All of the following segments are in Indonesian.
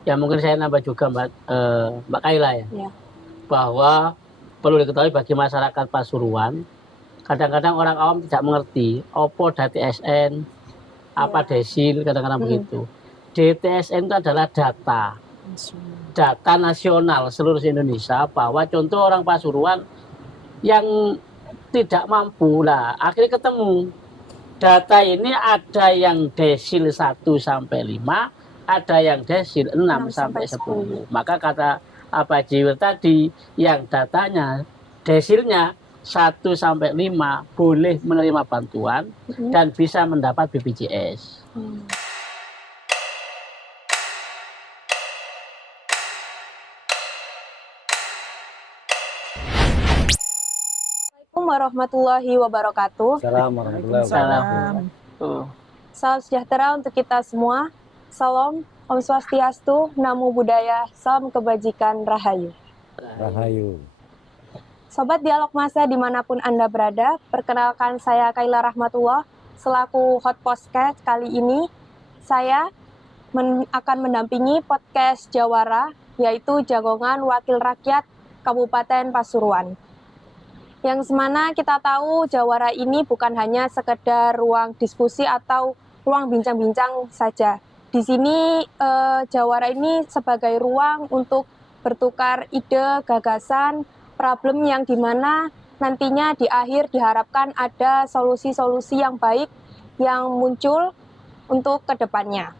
Ya mungkin saya nambah juga Mbak Kaila ya, Ya. bahwa perlu diketahui bagi masyarakat Pasuruan, kadang-kadang orang awam tidak mengerti opo DTSN, apa desil, kadang-kadang begitu. DTSN itu adalah data nasional seluruh Indonesia, bahwa contoh orang Pasuruan yang tidak mampu lah, akhirnya ketemu data ini ada yang desil 1 sampai 5, ada yang desil 6 sampai 10. Maka kata Pak Jiwir tadi, yang datanya desilnya 1 sampai 5 boleh menerima bantuan dan bisa mendapat BPJS. Assalamualaikum warahmatullahi wabarakatuh. Assalamualaikum warahmatullahi wabarakatuh. Salam sejahtera untuk kita semua. Salam, Om Swastiastu, Namo Buddhaya, Salam Kebajikan, Rahayu. Rahayu. Sobat Dialog Masa dimanapun Anda berada, perkenalkan saya Kaila Rahmatullah, selaku hot podcast kali ini, saya akan mendampingi podcast Jawara, yaitu Jagongan Wakil Rakyat Kabupaten Pasuruan. Yang semana kita tahu Jawara ini bukan hanya sekedar ruang diskusi atau ruang bincang-bincang saja. Di sini Jawara ini sebagai ruang untuk bertukar ide, gagasan, problem yang dimana nantinya di akhir diharapkan ada solusi-solusi yang baik yang muncul untuk kedepannya.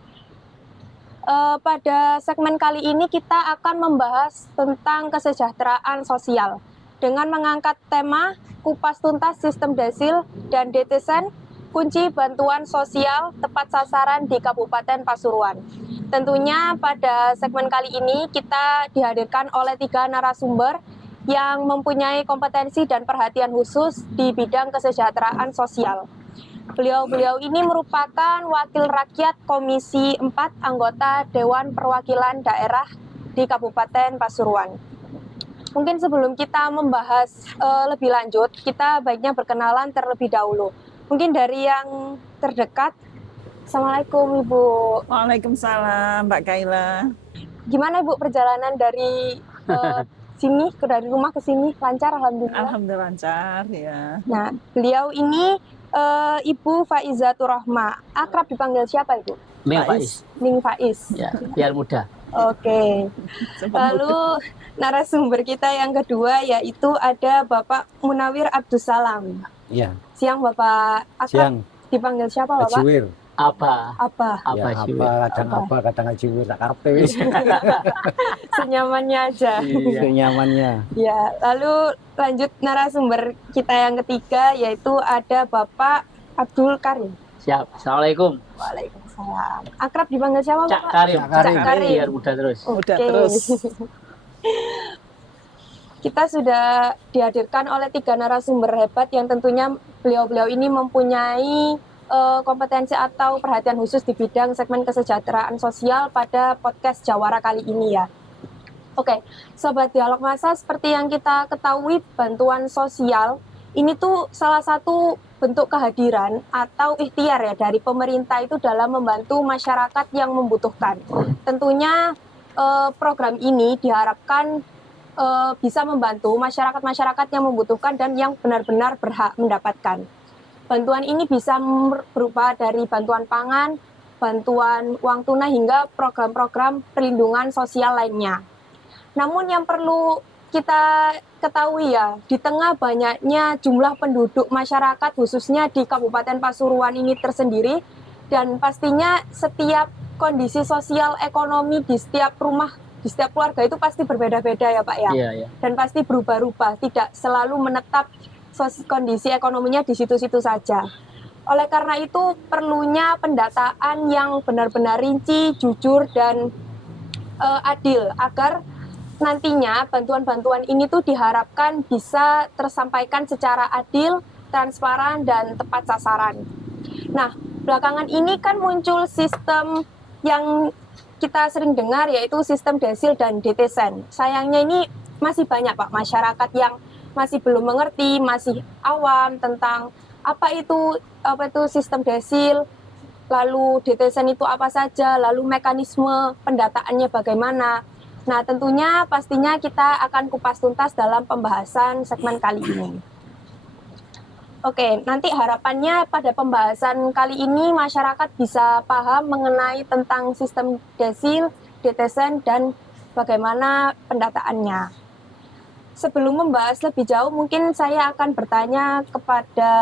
Pada segmen kali ini kita akan membahas tentang kesejahteraan sosial dengan mengangkat tema kupas tuntas sistem desil dan DTSN, kunci bantuan sosial tepat sasaran di Kabupaten Pasuruan. Tentunya pada segmen kali ini kita dihadirkan oleh 3 narasumber yang mempunyai kompetensi dan perhatian khusus di bidang kesejahteraan sosial. Beliau-beliau ini merupakan wakil rakyat Komisi 4 anggota Dewan Perwakilan Daerah di Kabupaten Pasuruan. Mungkin sebelum kita membahas lebih lanjut, kita baiknya berkenalan terlebih dahulu. Mungkin dari yang terdekat. Assalamualaikum Ibu. Waalaikumsalam Mbak Kaila. Gimana Ibu perjalanan dari sini, dari rumah ke sini? Lancar alhamdulillah? Alhamdulillah lancar ya. Nah, beliau ini Ibu Faizatur Rahma. Akrab dipanggil siapa Ibu? Ning Faiz. Ning Faiz. Ya, biar mudah. Oke. Lalu narasumber kita yang kedua yaitu ada Bapak Munawir Abdussalam. Iya. Siang Bapak. Akrab Siang. Dipanggil siapa Bapak? Ajiwir. Apa? Ya, kadang Ajiwir tak karepe wis. Senyamannya aja. Iya. Senyamannya. Ya, lalu lanjut narasumber kita yang ketiga yaitu ada Bapak Abdul Karim. Siap. Assalamualaikum. Waalaikumsalam. Akrab dipanggil siapa Cak Bapak? Karim. Cak Karim. Biar mudah terus. Udah Oke. terus. Kita sudah dihadirkan oleh 3 narasumber hebat yang tentunya beliau-beliau ini mempunyai kompetensi atau perhatian khusus di bidang segmen kesejahteraan sosial pada podcast Jawara kali ini ya. Oke, Sobat Dialog Masa, seperti yang kita ketahui bantuan sosial ini tuh salah satu bentuk kehadiran atau ikhtiar ya dari pemerintah itu dalam membantu masyarakat yang membutuhkan. Tentunya program ini diharapkan bisa membantu masyarakat-masyarakat yang membutuhkan dan yang benar-benar berhak mendapatkan. Bantuan ini bisa berupa dari bantuan pangan, bantuan uang tunai hingga program-program perlindungan sosial lainnya. Namun yang perlu kita ketahui ya, di tengah banyaknya jumlah penduduk masyarakat khususnya di Kabupaten Pasuruan ini tersendiri, dan pastinya setiap kondisi sosial ekonomi di setiap rumah, di setiap keluarga itu pasti berbeda-beda ya Pak ya. Iya. Dan pasti berubah-ubah, tidak selalu menetap kondisi ekonominya di situ-situ saja. Oleh karena itu perlunya pendataan yang benar-benar rinci, jujur, dan adil agar nantinya bantuan-bantuan ini tuh diharapkan bisa tersampaikan secara adil, transparan, dan tepat sasaran. Nah, belakangan ini kan muncul sistem yang kita sering dengar yaitu sistem desil dan DTSN. Sayangnya ini masih banyak Pak masyarakat yang masih belum mengerti, masih awam tentang apa itu sistem desil, lalu DTSN itu apa saja, lalu mekanisme pendataannya bagaimana. Nah, tentunya pastinya kita akan kupas tuntas dalam pembahasan segmen kali ini. Oke, nanti harapannya pada pembahasan kali ini masyarakat bisa paham mengenai tentang sistem desil, DTSN, dan bagaimana pendataannya. Sebelum membahas lebih jauh, mungkin saya akan bertanya kepada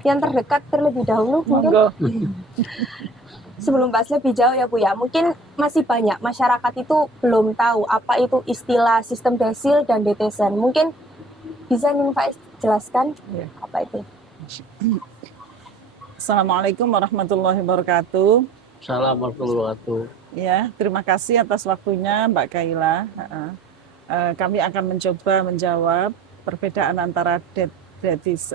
yang terdekat terlebih dahulu. Mungkin sebelum bahas lebih jauh ya Bu ya, mungkin masih banyak masyarakat itu belum tahu apa itu istilah sistem desil dan DTSN. Mungkin bisa Ning Faiz jelaskan apa itu? Assalamualaikum warahmatullahi wabarakatuh. Assalamualaikum warahmatullahi wabarakatuh. Ya, terima kasih atas waktunya Mbak Kaila. Kami akan mencoba menjawab perbedaan antara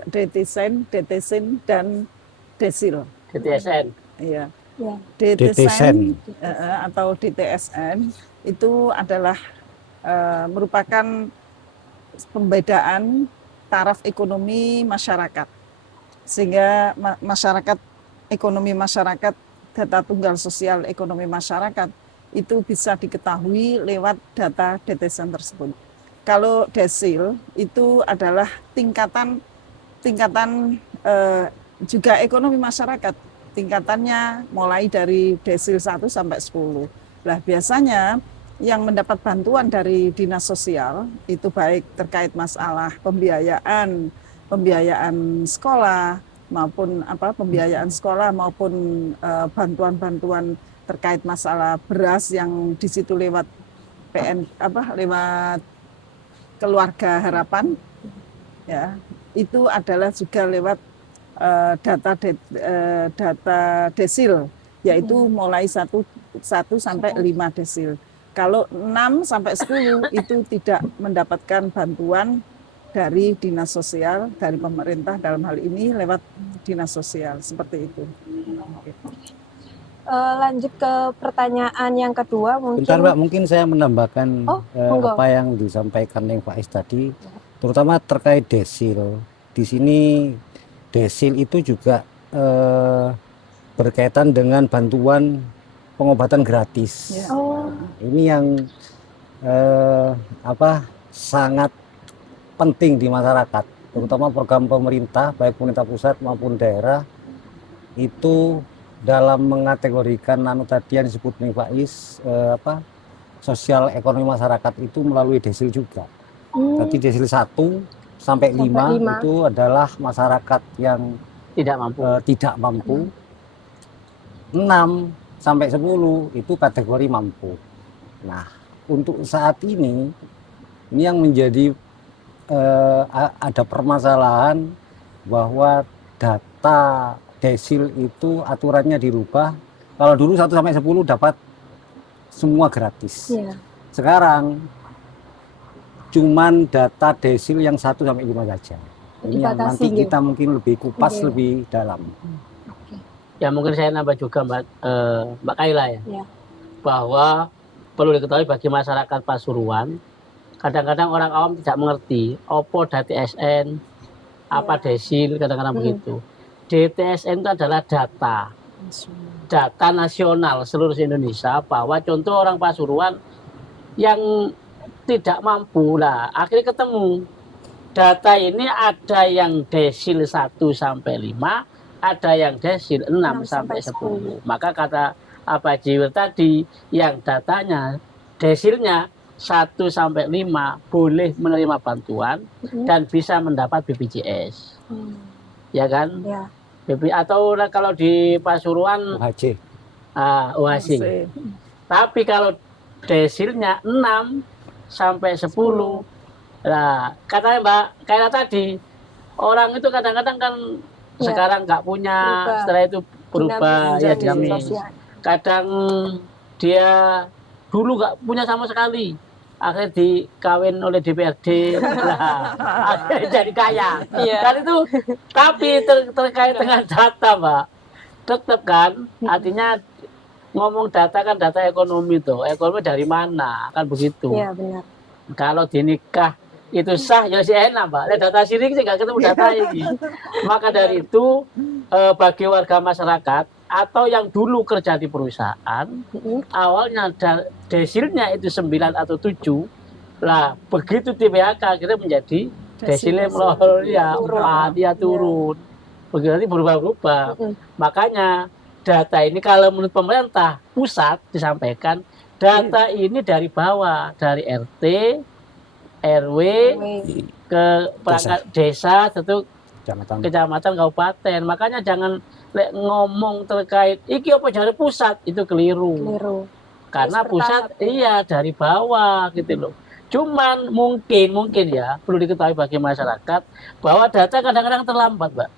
DTSN dan desil. DTSN. Iya. Ya. DTSN atau DTSN itu adalah merupakan pembedaan taraf ekonomi masyarakat, sehingga ekonomi masyarakat, data tunggal sosial ekonomi masyarakat itu bisa diketahui lewat data DTSN tersebut. Kalau desil itu adalah tingkatan juga ekonomi masyarakat, tingkatannya mulai dari desil 1 sampai 10. Nah, biasanya yang mendapat bantuan dari dinas sosial itu baik terkait masalah pembiayaan sekolah maupun bantuan-bantuan terkait masalah beras yang di situ lewat lewat keluarga harapan, ya, itu adalah juga lewat data desil, yaitu mulai 1 sampai 5 desil. Kalau 6 sampai 10 itu tidak mendapatkan bantuan dari dinas sosial, dari pemerintah dalam hal ini lewat dinas sosial, seperti itu. Lanjut ke pertanyaan yang kedua mungkin. Bentar Mbak, mungkin saya menambahkan apa yang disampaikan Ning Faiz tadi, terutama terkait desil. Di sini desil itu juga berkaitan dengan bantuan pengobatan gratis. Ya. Ini yang sangat penting di masyarakat, terutama program pemerintah baik pemerintah pusat maupun daerah itu dalam mengategorikan tadi yang disebut Ning Faiz sosial ekonomi masyarakat itu melalui desil juga. Jadi desil 1 sampai 5 itu adalah masyarakat yang tidak mampu. 6 sampai 10 itu kategori mampu. Nah, untuk saat ini yang menjadi ada permasalahan bahwa data desil itu aturannya dirubah. Kalau dulu 1 sampai 10 dapat semua gratis. Ya. Sekarang cuman data desil yang 1 sampai 5 saja. Ini yang nanti kita mungkin lebih kupas lebih dalam. Ya, mungkin saya nambah juga Mbak Kaila ya. Bahwa perlu diketahui bagi masyarakat Pasuruan, kadang-kadang orang awam tidak mengerti opo DTSN, apa desil, kadang-kadang begitu. DTSN itu adalah data nasional seluruh Indonesia, bahwa contoh orang Pasuruan yang tidak mampu lah, akhirnya ketemu data ini ada yang desil 1 sampai 5, ada yang desil 6 sampai 10. Maka kata Pak Jiwir tadi, yang datanya desilnya 1 sampai 5 boleh menerima bantuan dan bisa mendapat BPJS. Ya kan? Ya. Atau kalau di Pasuruan OHC. Tapi kalau desilnya 6 sampai 10, nah katanya Mbak Kaila tadi, orang itu kadang-kadang kan sekarang nggak punya, setelah itu berubah ya dinamis. Kadang dia dulu nggak punya sama sekali, akhirnya dikawin oleh DPRD, akhirnya jadi kaya. Dan itu tapi terkait dengan data Mbak, tetap kan, artinya ngomong data kan data ekonomi tuh, ekonomi dari mana kan begitu. Iya benar. Kalau dinikah itu sah ya sih enak Mbak. Lihat data siring sih nggak ketemu data ini. Maka dari itu bagi warga masyarakat atau yang dulu kerja di perusahaan awalnya desilnya itu 9 atau 7 lah begitu di PHK akhirnya menjadi desilnya ya 4 ya turun. Begitu nanti berubah-ubah. Makanya data ini kalau menurut pemerintah pusat disampaikan data ini dari bawah, dari RT, RW, ke perangkat desa, tentu kecamatan, kabupaten. Makanya jangan ngomong terkait iki apa dari pusat itu keliru. Karena pusat iya dari bawah gitu loh. Cuman mungkin ya perlu diketahui bagi masyarakat bahwa data kadang-kadang terlambat, Mbak.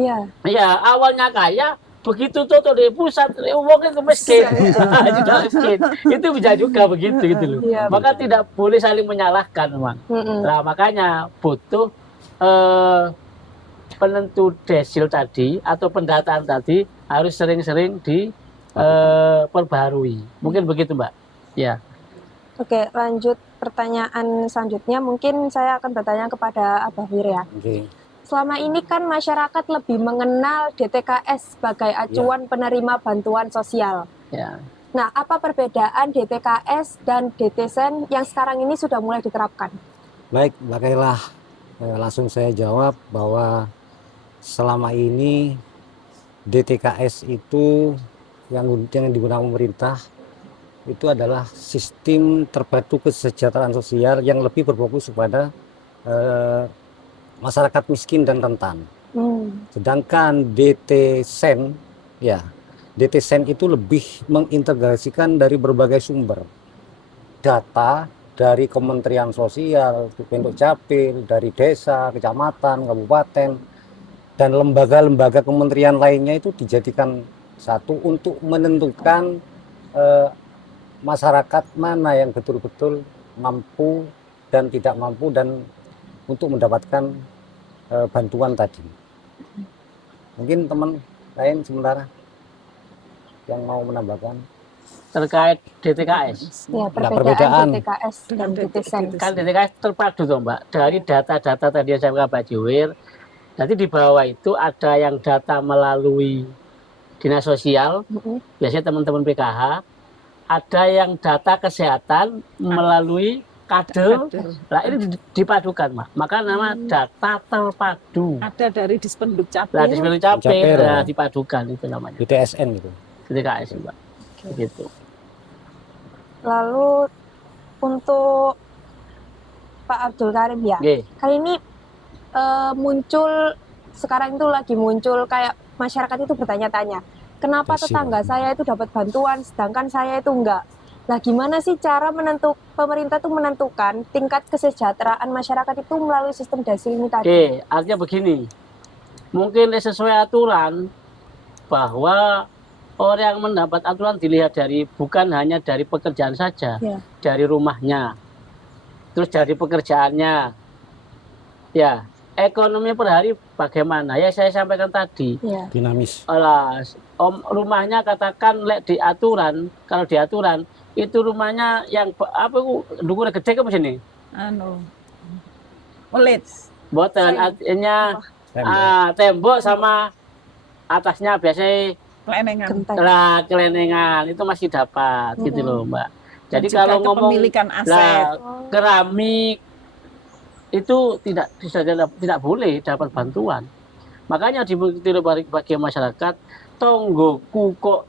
Iya. Iya, awalnya kaya, begitu tuh di pusat, uang itu miskin, miskin. Itu bisa juga begitu gitu loh. Iya, maka tidak boleh saling menyalahkan, memang. Nah, makanya butuh penentu desil tadi atau pendataan tadi harus sering-sering diperbarui. Mungkin begitu, Mbak. Ya. Oke, lanjut pertanyaan selanjutnya. Mungkin saya akan bertanya kepada Abah Wir ya. Selama ini kan masyarakat lebih mengenal DTKS sebagai acuan penerima bantuan sosial. Ya. Nah, apa perbedaan DTKS dan DTSEN yang sekarang ini sudah mulai diterapkan? Baik, Mbak Kaila, langsung saya jawab bahwa selama ini DTKS itu yang digunakan pemerintah itu adalah sistem terpadu kesejahteraan sosial yang lebih berfokus kepada masyarakat miskin dan rentan. Sedangkan DTSEN, ya, DTSEN itu lebih mengintegrasikan dari berbagai sumber data dari Kementerian Sosial, Pemprov Capil, dari desa, kecamatan, kabupaten, dan lembaga-lembaga kementerian lainnya itu dijadikan satu untuk menentukan masyarakat mana yang betul-betul mampu dan tidak mampu dan untuk mendapatkan bantuan tadi. Mungkin teman lain sementara yang mau menambahkan terkait DTKS. Ya, perbedaan DTKS dan DTSEN. Kan DTKS terpadu toh, Mbak. Dari data-data tadi yang saya Pak Jiwir, nanti di bawah itu ada yang data melalui dinas sosial, biasanya teman-teman PKH, ada yang data kesehatan melalui kade. Nah, ini dipadukan, Mak. Maka nama data terpadu. Ada dari Dispenduk Capil. Nah, Dispenduk Capil, nah, dipadukan itu namanya. DTSN gitu. DTKS, Mbak. Gitu. Lalu untuk Pak Abdul Karim ya, kali ini muncul, sekarang itu lagi muncul kayak masyarakat itu bertanya-tanya, kenapa tetangga saya itu dapat bantuan sedangkan saya itu enggak. Nah, gimana sih cara pemerintah itu menentukan tingkat kesejahteraan masyarakat itu melalui sistem desil ini tadi? Artinya begini, mungkin sesuai aturan bahwa orang yang mendapat aturan dilihat dari bukan hanya dari pekerjaan saja, dari rumahnya, terus dari pekerjaannya, ya ekonomi per hari bagaimana? Ya saya sampaikan tadi, dinamis. Rumahnya katakan di aturan, kalau di aturan itu rumahnya yang apa dukur gede ke sini? Pelit. Boten artinya tembok sama atasnya biasanya kelenengan itu masih dapat gitu loh, Mbak. Jadi kalau ngomong keramik itu tidak boleh dapat bantuan. Makanya dibuktikan bagi masyarakat, tonggoku kok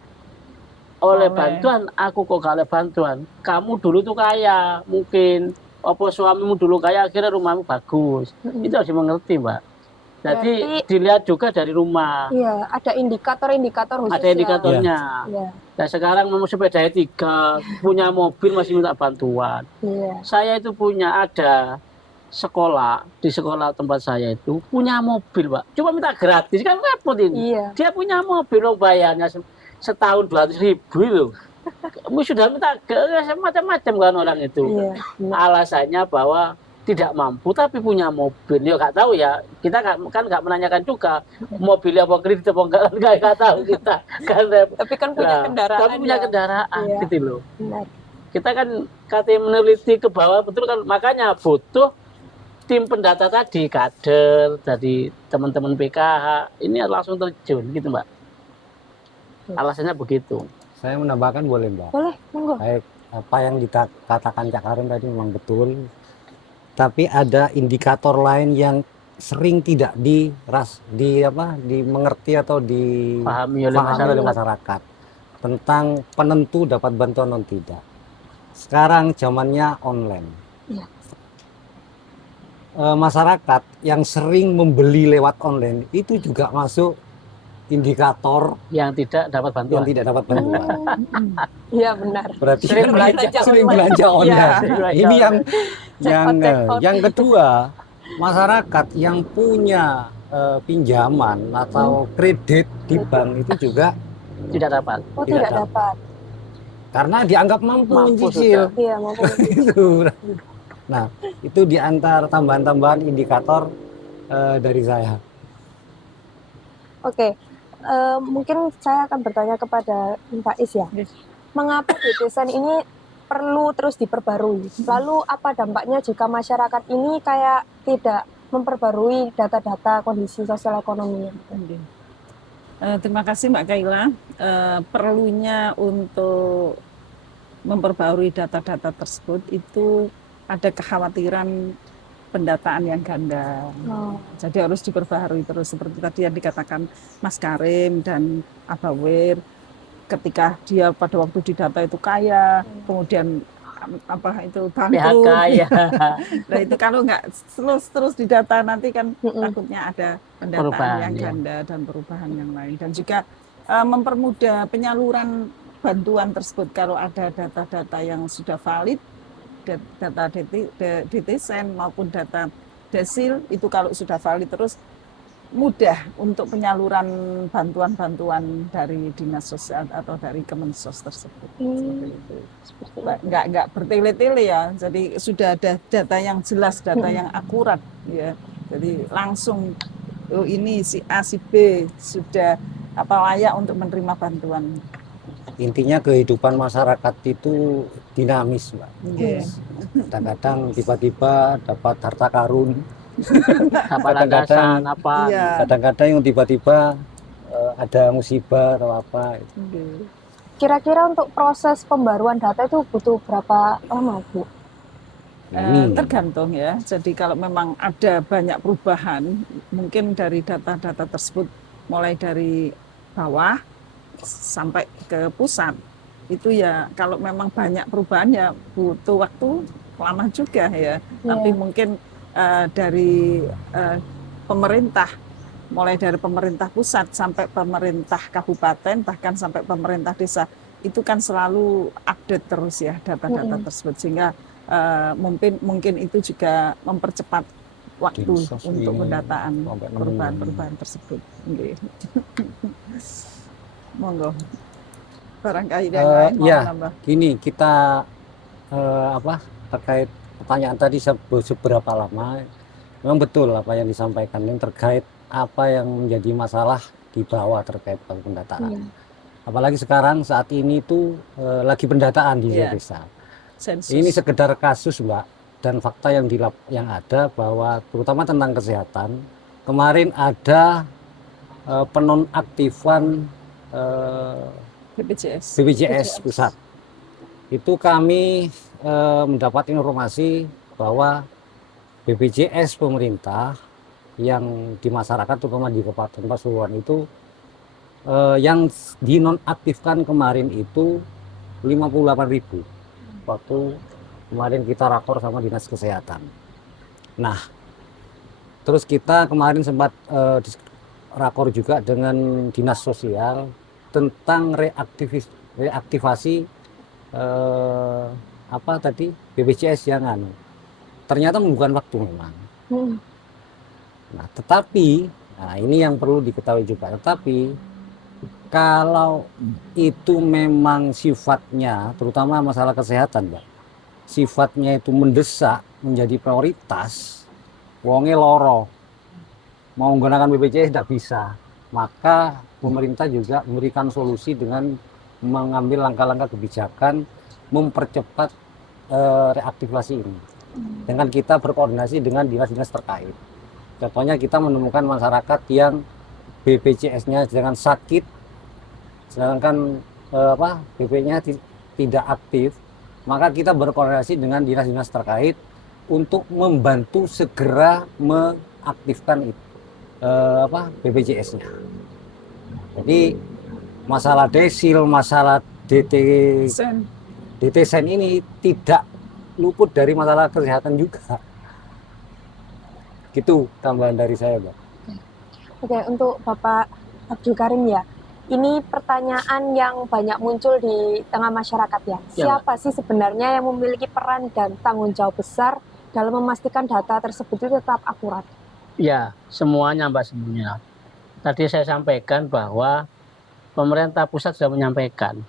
oleh bantuan, aku kok gak oleh bantuan. Kamu dulu tuh kaya, mungkin apa suamimu dulu kaya, akhirnya rumahmu bagus. Itu harus dimengerti, Mbak. Jadi dilihat juga dari rumah. Iya, ada indikator-indikator khusus. Ada indikatornya. Nah, sekarang mau sepeda 3, punya mobil masih minta bantuan. Saya itu ada sekolah, di sekolah tempat saya itu punya mobil, Pak. Cuma minta gratis, kan repot ini. Dia punya mobil, loh, bayarnya setahun 200.000 loh. Sudah minta macam-macam kan orang itu. Alasannya bahwa tidak mampu tapi punya mobil. Ya nggak tahu ya, kita kan nggak menanyakan juga mobilnya apa kredit apa enggak, nggak tahu kita kan. Tapi kan punya kendaraan. Tapi punya kendaraan gitu loh. Kita kan katanya meneliti ke bawah betul kan, makanya butuh tim pendata tadi, kader, dari teman-teman PKH, ini langsung terjun gitu Mbak. Alasannya begitu. Saya menambahkan boleh Mbak. Boleh, monggo. Baik, apa yang dikatakan Cak Karim tadi memang betul. Tapi ada indikator lain yang sering tidak dimengerti atau Pahami oleh dipahami oleh masyarakat tentang penentu dapat bantuan atau tidak. Sekarang zamannya online. Iya. Masyarakat yang sering membeli lewat online itu juga masuk indikator yang tidak dapat bantuan. yang tidak dapat bantuan. Iya benar. Berarti Sering belanja sering online. belanja online. Iya. Ini Jackpot. yang kedua, masyarakat yang punya pinjaman atau kredit di bank itu juga Tidak dapat. Oh, Tidak tidak dapat. karena dianggap mampu Mampu mencicil. Iya, maupun Itu. Nah, itu di antara tambahan-tambahan indikator dari saya. Oke, mungkin saya akan bertanya kepada Mbak Is ya. Mengapa desain ini perlu terus diperbarui? Lalu apa dampaknya jika masyarakat ini kayak tidak memperbarui data-data kondisi sosial ekonominya? Terima kasih Mbak Kaila. Perlunya untuk memperbarui data-data tersebut itu ada kekhawatiran pendataan yang ganda. Jadi harus diperbaharui terus seperti tadi yang dikatakan Mas Karim dan Abawir, ketika dia pada waktu didata itu kaya, kemudian apa itu PHK bangkrut. ya. Nah itu kalau nggak terus didata nanti kan takutnya ada pendataan Perubahan, yang ya. ganda dan perubahan yang lain, dan juga mempermudah penyaluran bantuan tersebut kalau ada data-data yang sudah valid, data DTSEN maupun data desil itu kalau sudah valid terus mudah untuk penyaluran bantuan-bantuan dari dinas sosial atau dari Kemensos tersebut. Seperti itu. Nggak bertele-tele ya, jadi sudah ada data yang jelas, data yang akurat ya, jadi langsung oh ini si A si B sudah layak untuk menerima bantuan. Intinya kehidupan masyarakat itu dinamis, Mbak. Yeah. Kadang-kadang tiba-tiba dapat harta karun, Apa landasan apa? Iya. kadang-kadang yang tiba-tiba ada musibah atau apa. Kira-kira untuk proses pembaruan data itu butuh berapa lama, Bu? Tergantung ya. Jadi kalau memang ada banyak perubahan, mungkin dari data-data tersebut mulai dari bawah sampai ke pusat, itu ya kalau memang banyak perubahan ya butuh waktu lama juga ya. Tapi mungkin dari pemerintah, mulai dari pemerintah pusat sampai pemerintah kabupaten, bahkan sampai pemerintah desa, itu kan selalu update terus ya data-data tersebut, sehingga mungkin itu juga mempercepat waktu Dinsos untuk ini pendataan sampai 6 perubahan-perubahan tersebut. Nggih. Monggo. Barangkali yang lain mau ya, nambah. gini kita terkait pertanyaan tadi seberapa lama, memang betul apa yang disampaikan yang terkait apa yang menjadi masalah di bawah terkait pendataan. Apalagi sekarang saat ini itu lagi pendataan di desa. Sensus. Ini sekedar kasus, Mbak, dan fakta yang ada bahwa terutama tentang kesehatan, kemarin ada penonaktifan BPJS pusat. Itu kami mendapat informasi bahwa BPJS pemerintah yang di masyarakat terutama di Kabupaten Pasuruan itu yang dinonaktifkan kemarin itu 58.000 waktu kemarin kita rakor sama Dinas Kesehatan. Nah, terus kita kemarin sempat rakor juga dengan Dinas Sosial tentang reaktivasi BPJS yang ternyata membutuhkan waktu memang. Nah, tetapi ini yang perlu diketahui juga. Tetapi kalau itu memang sifatnya, terutama masalah kesehatan, Mbak, sifatnya itu mendesak menjadi prioritas, wonge loro, mau menggunakan BPJS tidak bisa, maka pemerintah juga memberikan solusi dengan mengambil langkah-langkah kebijakan mempercepat reaktivasi ini. dengan kita berkoordinasi dengan dinas-dinas terkait. Contohnya kita menemukan masyarakat yang BPJS-nya sedangkan sakit, sedangkan BP-nya tidak aktif, maka kita berkoordinasi dengan dinas-dinas terkait untuk membantu segera mengaktifkan BPJS-nya. Jadi masalah desil, masalah Sen. DT-sen ini tidak luput dari masalah kesehatan juga. Gitu tambahan dari saya, Mbak. Oke, untuk Bapak Abdul Karim ya, ini pertanyaan yang banyak muncul di tengah masyarakat ya. Ya, Siapa sih sebenarnya yang memiliki peran dan tanggung jawab besar dalam memastikan data tersebut itu tetap akurat? Ya, semuanya Mbak sebenarnya. Tadi saya sampaikan bahwa pemerintah pusat sudah menyampaikan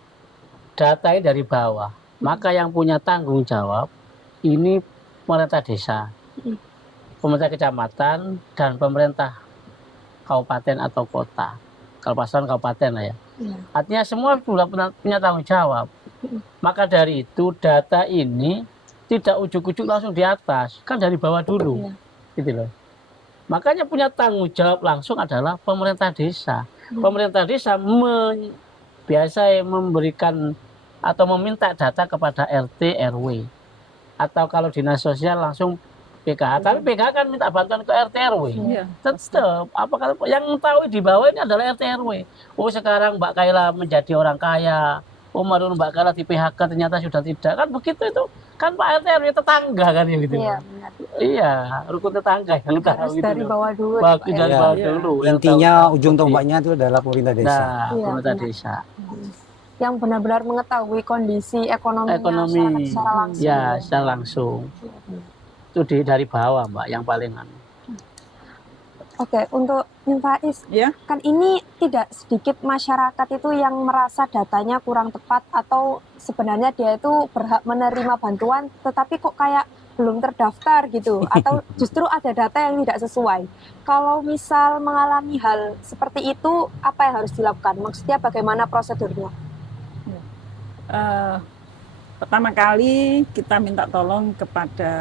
data ini dari bawah. Maka yang punya tanggung jawab ini pemerintah desa, pemerintah kecamatan, dan pemerintah kabupaten atau kota. Kalau pasaran kabupaten lah ya. Artinya semua sudah punya tanggung jawab. Maka dari itu data ini tidak ujuk-ujuk langsung di atas, kan dari bawah dulu. Gitu loh. Makanya punya tanggung jawab langsung adalah pemerintah desa. Pemerintah desa biasa memberikan atau meminta data kepada RT RW, atau kalau dinas sosial langsung PKH. Tapi PKH kan minta bantuan ke RT RW. Iya, Tetap apakah yang tahu di bawah ini adalah RT RW. Oh, sekarang Mbak Kaila menjadi orang kaya, oh baru Mbak Kaila di PHK ternyata sudah tidak, kan begitu itu. Kan Pak RT RW tetangga kan ya gitu. Iya, benar. Iya, rukun tetangga yang tahu Harus gitu dari loh. bawah dulu. Bagus Pak, dari ya. bawah Iya. dulu. yang Intinya tahu. ujung tombaknya itu adalah pemerintah desa. Nah, Iya, pemerintah benar. desa. Yang benar-benar mengetahui kondisi ekonomi masyarakat secara langsung. Ya, secara langsung. Itu dari bawah, Mbak, yang paling Oke, untuk Ning Faiz, Ya. kan ini tidak sedikit masyarakat itu yang merasa datanya kurang tepat atau sebenarnya dia itu berhak menerima bantuan tetapi kok kayak belum terdaftar gitu atau justru ada data yang tidak sesuai. Kalau misal mengalami hal seperti itu, apa yang harus dilakukan? Maksudnya bagaimana prosedurnya? Pertama kali kita minta tolong kepada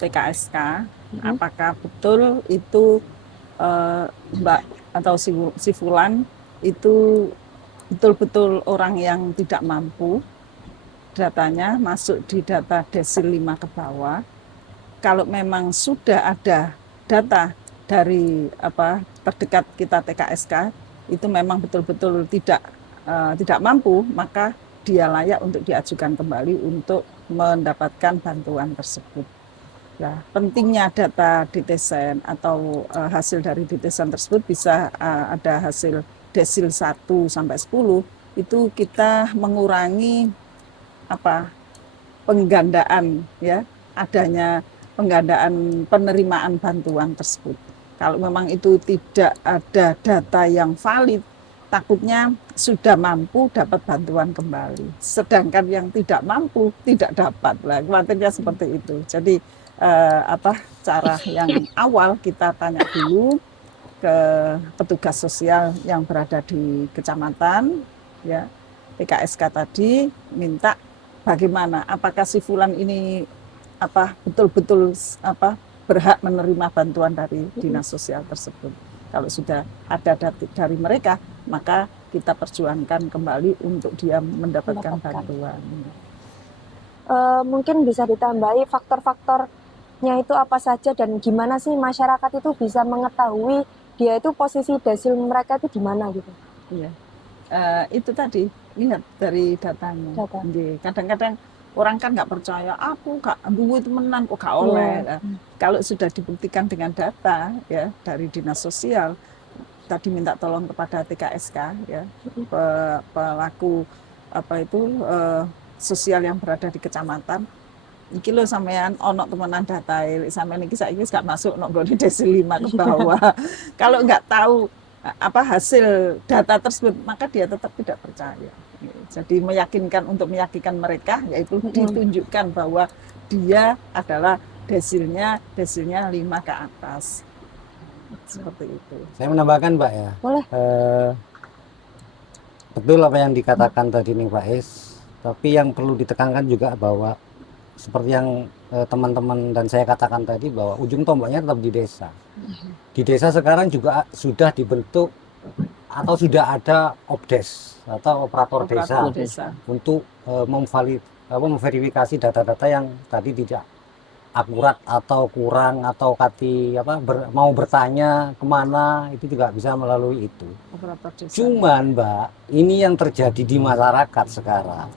TKSK, apakah betul itu Mbak atau si Fulan itu betul-betul orang yang tidak mampu, datanya masuk di data desil 5 ke bawah. Kalau memang sudah ada data dari terdekat kita TKSK itu memang betul-betul tidak mampu, maka dia layak untuk diajukan kembali untuk mendapatkan bantuan tersebut. Nah, pentingnya data DTSen atau hasil dari DTSen tersebut bisa ada hasil desil 1 sampai 10, itu kita mengurangi penggandaan ya, adanya penggandaan penerimaan bantuan tersebut. Kalau memang itu tidak ada data yang valid, takutnya sudah mampu dapat bantuan kembali. Sedangkan yang tidak mampu tidak dapat. Lah, khawatirnya seperti itu. Jadi cara yang awal kita tanya dulu ke petugas sosial yang berada di kecamatan, ya, PKSK tadi, minta bagaimana, apakah si Fulan ini betul-betul berhak menerima bantuan dari dinas sosial tersebut. Kalau sudah ada dari mereka, maka kita perjuangkan kembali untuk dia mendapatkan bantuan. Mungkin bisa ditambahi faktor-faktornya itu apa saja dan gimana sih masyarakat itu bisa mengetahui dia itu posisi desil mereka itu di mana gitu. Iya. Itu tadi lihat dari datanya. Kadang-kadang orang kan nggak percaya, aku gak duit temenan kok gak oleh. Nah, kalau sudah dibuktikan dengan data ya dari dinas sosial, tadi minta tolong kepada TKSK ya, pelaku sosial yang berada di kecamatan. Iki lho sampean ono temenan data sampean iki saiki gak masuk nok nggone desil 5 ke bawah. Kalau nggak tahu hasil data tersebut, maka dia tetap tidak percaya. Jadi untuk meyakinkan mereka, yaitu ditunjukkan bahwa dia adalah desilnya 5 ke atas. Seperti itu. Saya menambahkan, Mbak ya. Boleh. Betul apa yang dikatakan tadi nih Pak Is, tapi yang perlu ditekankan juga bahwa seperti yang teman-teman dan saya katakan tadi bahwa ujung tombaknya tetap di desa. Di desa sekarang juga sudah dibentuk atau sudah ada OPDES atau operator desa untuk memverifikasi data-data yang tadi tidak akurat atau kurang atau mau bertanya kemana, itu juga bisa melalui itu. Cuman Mbak, ini yang terjadi di masyarakat sekarang.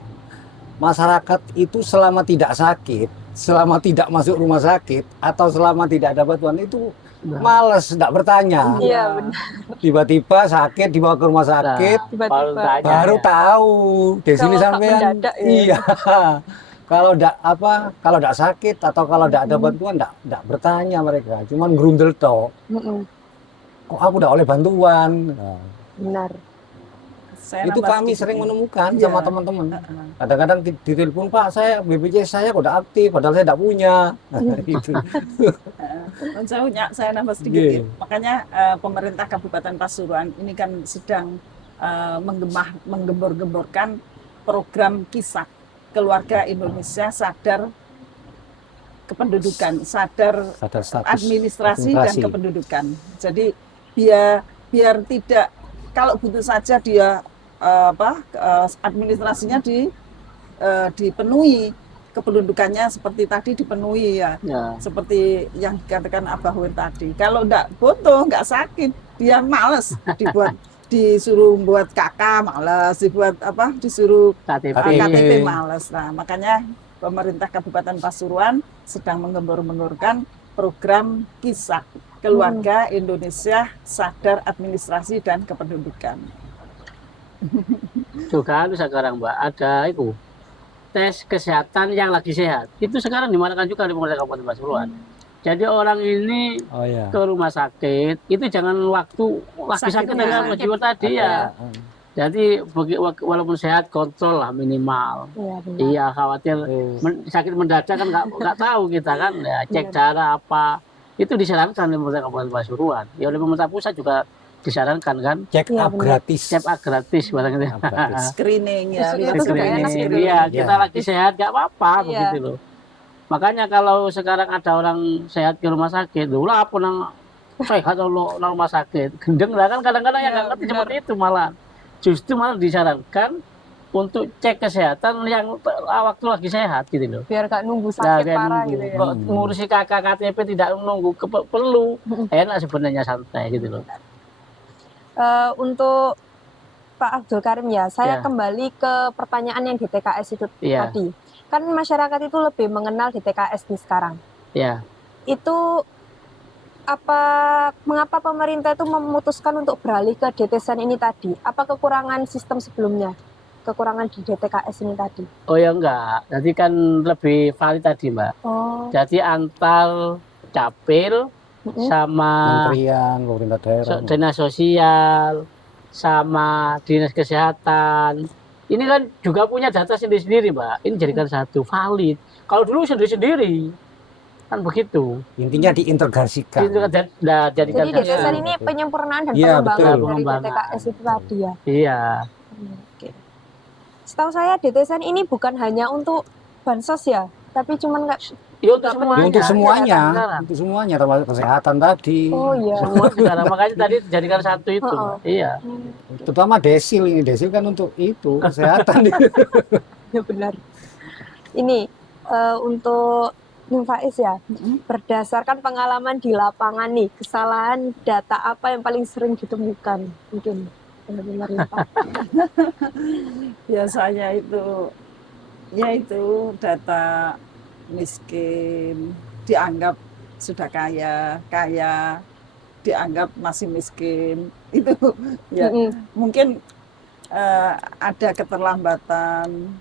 Masyarakat itu selama tidak sakit, selama tidak masuk rumah sakit, atau selama tidak ada bantuan itu males, tidak bertanya. Iya, benar. Tiba-tiba sakit dibawa ke rumah sakit, Tiba-tiba baru tahu. Di sini Kalau sampean, mendadak ya. iya. Kalau tidak sakit atau kalau tidak ada bantuan, tidak bertanya mereka, cuman grundel toh. Kok aku udah oleh bantuan? Nah, Benar. itu kami sering menemukan sama teman-teman. Kadang-kadang ditelepon, Pak, saya BPJS saya kok udah aktif, padahal saya tidak punya. Gitu. Saya nambah sedikit. Makanya pemerintah Kabupaten Pasuruan ini kan sedang menggembor-gemborkan program KISAK, Keluarga Indonesia Sadar Kependudukan, sadar administrasi dan kependudukan. Jadi biar tidak, kalau butuh saja dia administrasinya dipenuhi, kependudukannya seperti tadi dipenuhi ya. Seperti yang dikatakan Abah Wir tadi. Kalau enggak butuh, enggak sakit, dia males disuruh buat KK males, disuruh KTP males. Nah, makanya pemerintah Kabupaten Pasuruan sedang menggembor-gemborkan program KISAK, Keluarga Indonesia Sadar Administrasi dan Kependudukan. Juga sekarang Mbak ada itu tes kesehatan yang lagi sehat. Itu sekarang dimanakan juga di pemerintah Kabupaten Pasuruan. Jadi orang ini ke rumah sakit itu jangan waktu lagi sakit dengan jiwa tadi ya. Jadi walaupun sehat kontrol lah minimal. Iya, khawatir sakit mendadak kan nggak tahu kita kan ya, cek darah apa. Itu disarankan oleh pemerintah Kabupaten Pasuruan. Ya oleh pemerintah pusat juga disarankan kan. Check up gratis. Check up gratis barangnya. Screening ya. Iya, kita lagi sehat nggak apa-apa begitu loh. Makanya kalau sekarang ada orang sehat ke rumah sakit, dulu apa nang sehat lo nang rumah sakit, gendeng lah kan kadang-kadang yang nggak ngerti seperti itu malah. Justru malah disarankan untuk cek kesehatan yang waktu lagi sehat gitu loh. Biar gak nunggu sakit parah gitu ya. Ngurusi KTP tidak menunggu perlu, enak sebenarnya santai gitu loh. Untuk Pak Abdul Karim ya, saya kembali ke pertanyaan yang di TKS itu tadi. Kan masyarakat itu lebih mengenal di TKS nih sekarang. Iya. Itu mengapa pemerintah itu memutuskan untuk beralih ke DTSan ini tadi? Apa kekurangan sistem sebelumnya? Kekurangan di DTKS ini tadi? Oh ya enggak, jadi kan lebih valid tadi Mbak. Jadi antar Capil sama Kementerian, pemerintah daerah, dinas sosial, sama dinas kesehatan. Ini kan juga punya data sendiri-sendiri, Mbak. Ini jadikan satu valid. Kalau dulu sendiri-sendiri, kan begitu. Intinya diintegrasikan. Jadi DTSan ini penyempurnaan dan pengembangan dari DTKS itu tadi ya? Iya. Oke. Setahu saya DTSan ini bukan hanya untuk bansos ya, tapi cuman nggak... Untuk semuanya, termasuk kesehatan tadi. Oh iya. Semua sekarang, makanya tadi jadikan satu itu. Iya. Terutama desil ini, desil kan untuk itu kesehatan. Ya benar. Ini untuk Bung Faiz ya, berdasarkan pengalaman di lapangan nih, kesalahan data apa yang paling sering ditemukan mungkin benar-benar lupa. Biasanya itu data miskin, dianggap sudah kaya, dianggap masih miskin. Itu ya mungkin ada keterlambatan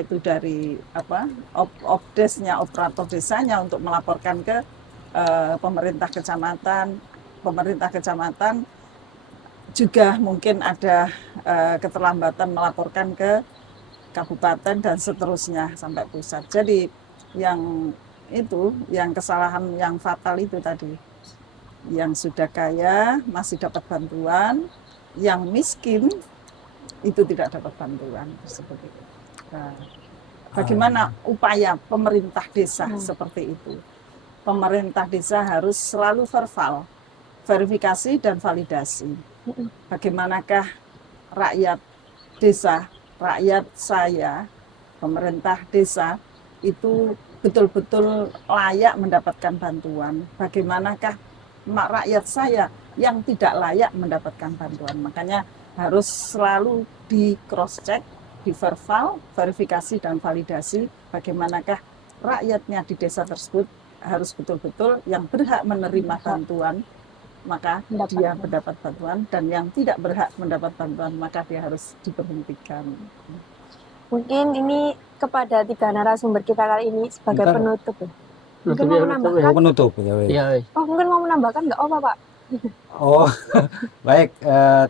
itu dari OPDES-nya, operator desanya untuk melaporkan ke pemerintah kecamatan juga mungkin ada keterlambatan melaporkan ke kabupaten dan seterusnya sampai pusat. Jadi yang kesalahan yang fatal itu tadi, yang sudah kaya masih dapat bantuan, yang miskin itu tidak dapat bantuan seperti itu. Nah, Bagaimana upaya pemerintah desa seperti itu? Pemerintah desa harus selalu verbal, verifikasi dan validasi. Bagaimanakah rakyat desa, rakyat saya, pemerintah desa itu betul-betul layak mendapatkan bantuan. Bagaimanakah rakyat saya yang tidak layak mendapatkan bantuan. Makanya harus selalu di cross check, di verbal, verifikasi dan validasi bagaimanakah rakyatnya di desa tersebut harus betul-betul yang berhak menerima bantuan, maka dia mendapat bantuan, dan yang tidak berhak mendapat bantuan maka dia harus diberhentikan. Mungkin ini kepada 3 narasumber kita kali ini sebagai Bentar. penutup ya. Mungkin Nutup mau ya, menambahkan? Mau penutup ya, weh. Iya, weh. Oh, mungkin mau menambahkan nggak? Oh, Pak. Oh, baik,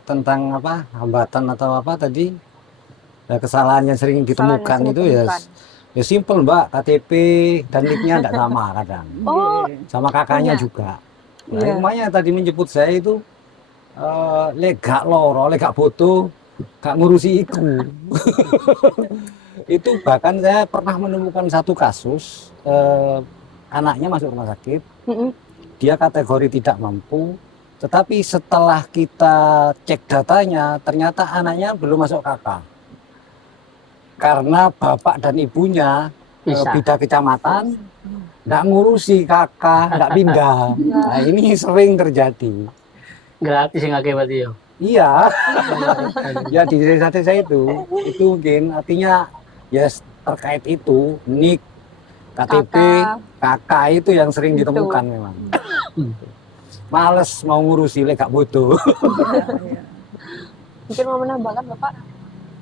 tentang apa hambatan atau apa tadi, kesalahan yang sering ditemukan sering itu ya ditemukan. simple Mbak, KTP dan NIK-nya tidak sama kadang, Oh, sama kakaknya iya. juga. Nah, Iya. Hikmahnya tadi menjemput saya itu lega loro, lega foto, gak ngurusi itu. Itu bahkan saya pernah menemukan satu kasus, anaknya masuk rumah sakit, Mm-mm. dia kategori tidak mampu, tetapi setelah kita cek datanya, ternyata anaknya belum masuk KK. Karena bapak dan ibunya Bisa. beda kecamatan, nggak ngurusi kakak, nggak pindah. Nah, ini sering terjadi. Gratis yang akibat itu. Iya, ya di desa-desa itu mungkin artinya ya terkait itu NIK, KTP, kakak itu yang sering Itu. ditemukan memang. Males mau ngurusi lek gak butuh. Mungkin mau menambahkan Bapak?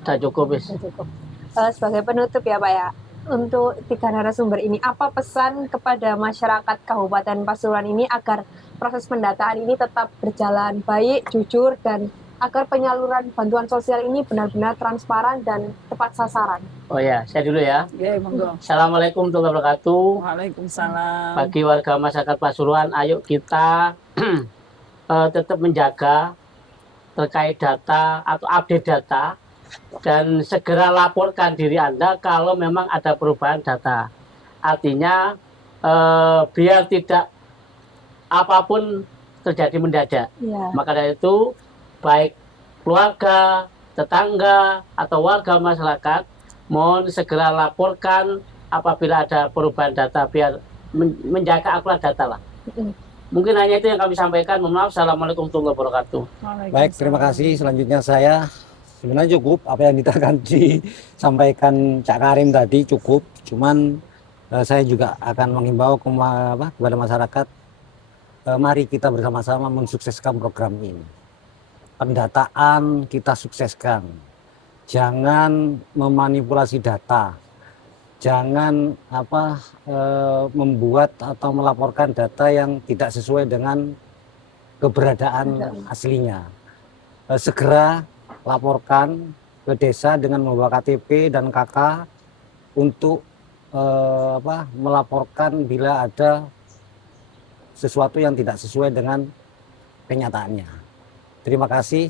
Udah cukup, wis. Cukup. Sebagai penutup ya Pak ya, untuk 3 narasumber ini, apa pesan kepada masyarakat Kabupaten Pasuruan ini agar proses pendataan ini tetap berjalan baik, jujur, dan agar penyaluran bantuan sosial ini benar-benar transparan dan tepat sasaran? Oh ya, saya dulu ya. Ya, monggo. Assalamualaikum warahmatullahi wabarakatuh. Waalaikumsalam. Bagi warga masyarakat Pasuruan, ayo kita tetap menjaga terkait data atau update data, dan segera laporkan diri Anda kalau memang ada perubahan data. Artinya biar tidak apapun terjadi mendadak. Ya. Maka dari itu baik keluarga, tetangga atau warga masyarakat mohon segera laporkan apabila ada perubahan data biar menjaga akurat data lah. Mungkin hanya itu yang kami sampaikan. Mohon maaf. Assalamualaikum warahmatullahi wabarakatuh. Baik, terima kasih. Selanjutnya saya sebenarnya cukup apa yang akan disampaikan Cak Karim tadi cukup. Cuman saya juga akan mengimbau kepada masyarakat, mari kita bersama-sama mensukseskan program ini. Pendataan kita sukseskan. Jangan memanipulasi data. Jangan membuat atau melaporkan data yang tidak sesuai dengan keberadaan aslinya. Segera laporkan ke desa dengan membawa KTP dan KK untuk melaporkan bila ada sesuatu yang tidak sesuai dengan kenyataannya. Terima kasih.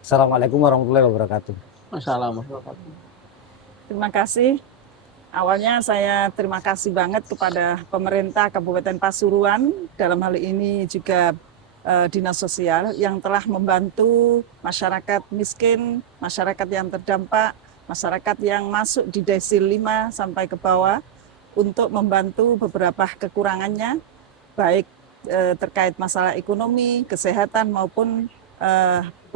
Assalamualaikum warahmatullahi wabarakatuh. Wassalamualaikum warahmatullahi wabarakatuh. Terima kasih. Awalnya saya terima kasih banget kepada pemerintah Kabupaten Pasuruan, dalam hal ini juga Dinas Sosial yang telah membantu masyarakat miskin, masyarakat yang terdampak, masyarakat yang masuk di desil 5 sampai ke bawah untuk membantu beberapa kekurangannya, baik terkait masalah ekonomi, kesehatan maupun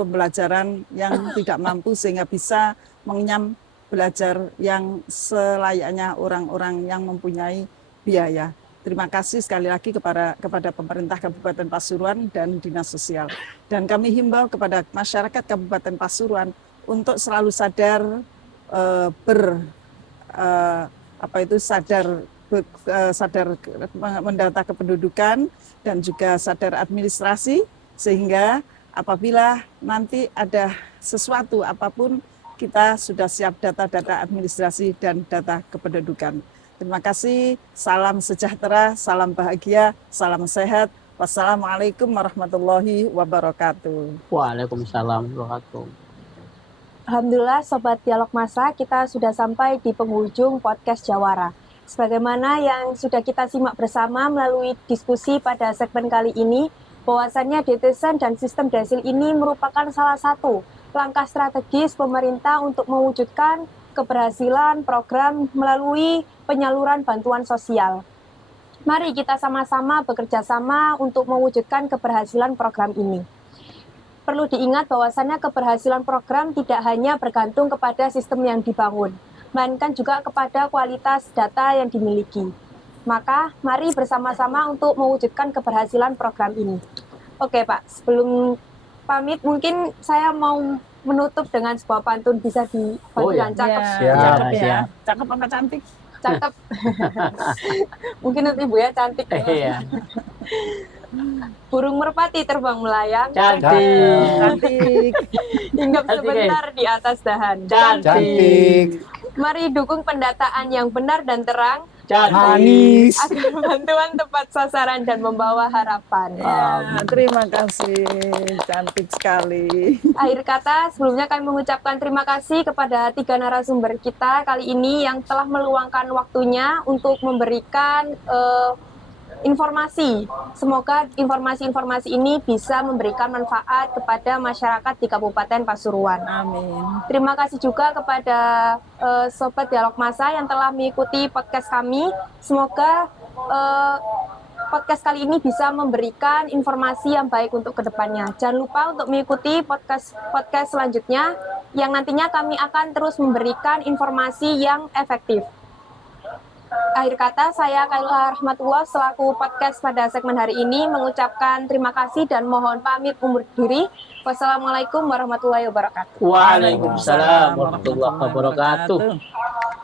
pembelajaran yang tidak mampu sehingga bisa mengenyam belajar yang selayaknya orang-orang yang mempunyai biaya. Terima kasih sekali lagi kepada pemerintah Kabupaten Pasuruan dan Dinas Sosial. Dan kami himbau kepada masyarakat Kabupaten Pasuruan untuk selalu sadar sadar mendata kependudukan dan juga sadar administrasi, sehingga apabila nanti ada sesuatu apapun kita sudah siap data-data administrasi dan data kependudukan. Terima kasih, salam sejahtera, salam bahagia, salam sehat. Wassalamualaikum warahmatullahi wabarakatuh. Waalaikumsalam warahmatullahi wabarakatuh. Alhamdulillah Sobat Dialog Masa, kita sudah sampai di penghujung podcast Jawara. Sebagaimana yang sudah kita simak bersama melalui diskusi pada segmen kali ini, bahwasannya detesan dan sistem desil ini merupakan salah satu langkah strategis pemerintah untuk mewujudkan keberhasilan program melalui penyaluran bantuan sosial. Mari kita sama-sama bekerja sama untuk mewujudkan keberhasilan program ini. Perlu diingat bahwasannya keberhasilan program tidak hanya bergantung kepada sistem yang dibangun, melainkan juga kepada kualitas data yang dimiliki. Maka, mari bersama-sama untuk mewujudkan keberhasilan program ini. Oke Pak, sebelum pamit mungkin saya mau menutup dengan sebuah pantun, bisa dibantu dengan cakep. Siap. Siap. Cakep apa cantik? Cakep. Mungkin nanti Ibu ya cantik. Iya. Burung merpati terbang melayang, Cantik. Cantik. hinggap Cantik, sebentar di atas dahan. Cantik. Mari dukung pendataan yang benar dan terang Cantik. Manis. agar bantuan tepat sasaran dan membawa harapan. Ya, terima kasih, cantik sekali. Akhir kata, sebelumnya kami mengucapkan terima kasih kepada 3 narasumber kita kali ini yang telah meluangkan waktunya untuk memberikan informasi. Semoga informasi-informasi ini bisa memberikan manfaat kepada masyarakat di Kabupaten Pasuruan. Amin. Terima kasih juga kepada Sobat Dialog Masa yang telah mengikuti podcast kami. Semoga podcast kali ini bisa memberikan informasi yang baik untuk kedepannya. Jangan lupa untuk mengikuti podcast selanjutnya yang nantinya kami akan terus memberikan informasi yang efektif. Akhir kata, saya Kaila Rahmatullah selaku podcast pada segmen hari ini mengucapkan terima kasih dan mohon pamit undur diri. Wassalamualaikum warahmatullahi wabarakatuh. Waalaikumsalam warahmatullahi wabarakatuh.